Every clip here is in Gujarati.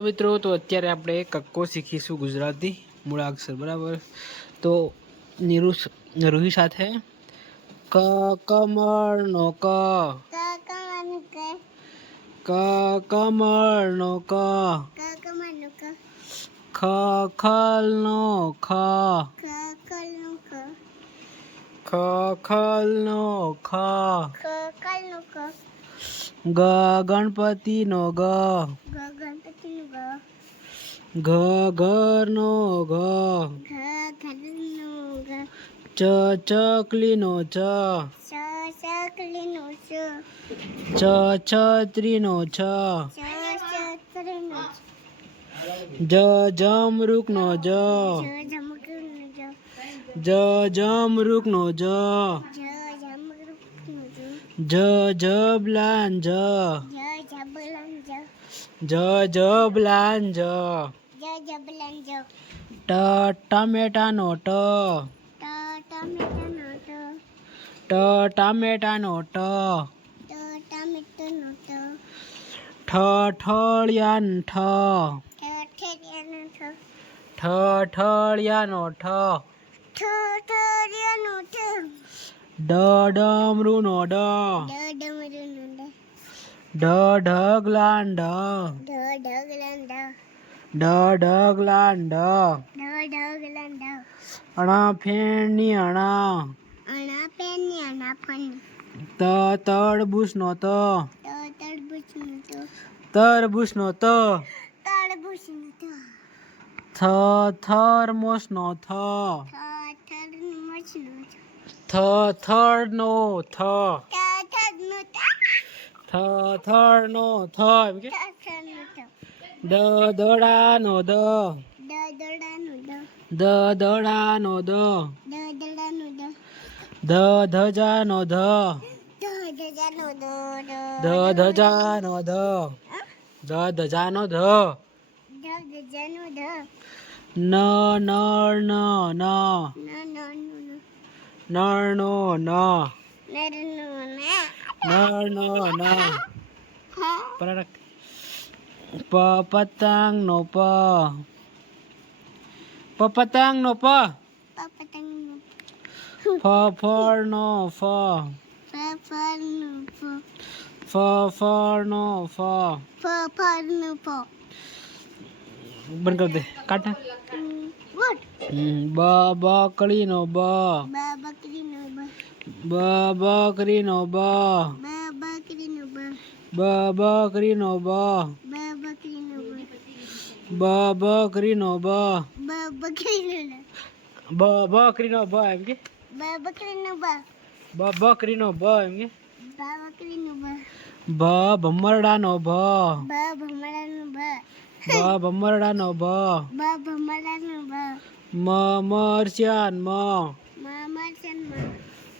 મિત્રો તો અત્યારે આપણે કક્કો શીખીશું ગુજરાતી મૂળાક્ષર બરાબર. તો રૂહી સાથે ક કમળનો ક, ક કમળનો ક, ખ ખલનો ખ, ખ ખલનો ખ, ગ ગણપતિનો ગ, ઘ ઘરનો ઘ, ચ ચકલીનો ચ, ચ છત્રીનો છ, જ જમરૂખનો જ, જ જમરૂખનો જ, જ જબલાન જ, જ જબલાન જ, ટ ટમેટાનો ટ, ટ ટામેટાનો ટ, ઠ ઠળિયાન ઠ, ઠ ઠળિયાનો ઠ, ડ ડમરુનો ડ, ઢ ઢગલાન ઢ, ડ ઢગલાન ઢ, અણ ફેણની અણ, ત તડબૂચનો ત, તરબૂચનો ત, થ થર્મોસનો થ, થ થળનો થ, થ થળનો થ એમ કે. દ દડાનો દ, દ દડાનો દ, ધ ધજાનો ધ, ધ ધજાનો ધ, ધ ધજાનો ધ, ન નળનો ન, નળનો ન, નળનો ન, પ પતંગનો પ, પતંગનો પ, ફ ફળનો ફ, ફ ફળનો ફ, બંધ કર દે કાટા. બ બકરીનો બ, બ બકરીનો બ, બ બકરીનો બ, બ બકરીનો બ, બ બકરીનો બ એમ કે. બ બકરીનો બ એમ કે. ભ ભમરડાનો ભ, ભ ભમરડાનો ભ, મ મરચાન મ,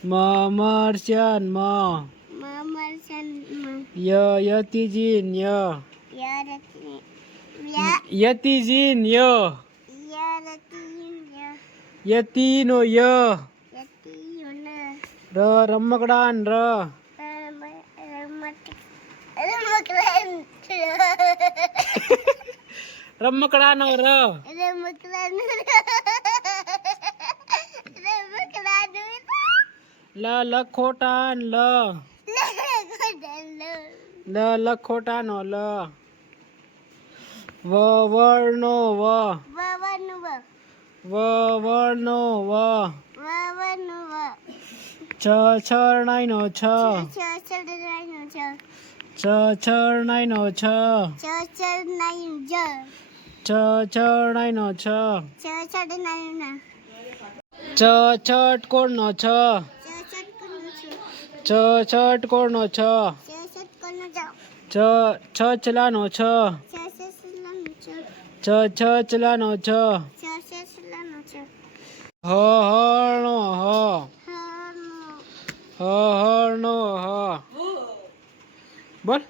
મ મરચાન મ, ય યતિજીન ય, યતિજીન ય, યતિનો ય, ર રમકડાન ર, રમકડાનો ર, લ લખોટાન લ, લ લખોટાનો લ, વ વળનો વ, વ વળનો વ, છ છરણાઈનો છ, છ છરણાઈનો છ, છ છરણાઈનો છ, છ છટકોણનો છ, છ છટકોણનો છ, છ છચલાનો છ, છ છચલાનો છ, હ હળનો હ, હ હળનો હ, બોલ.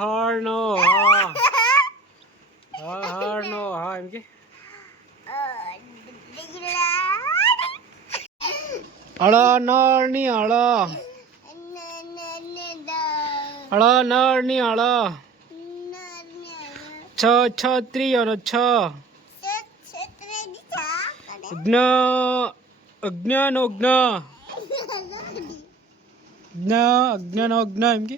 હળનો હ, હળનો હ એમ કે. હળ નળની હળ, હળ નળની હળ, છત્રીઓનો છ. જ્ઞ અજ્ઞાનો જ્ઞ. જ્ઞ અજ્ઞાનો જ્ઞ એમ કે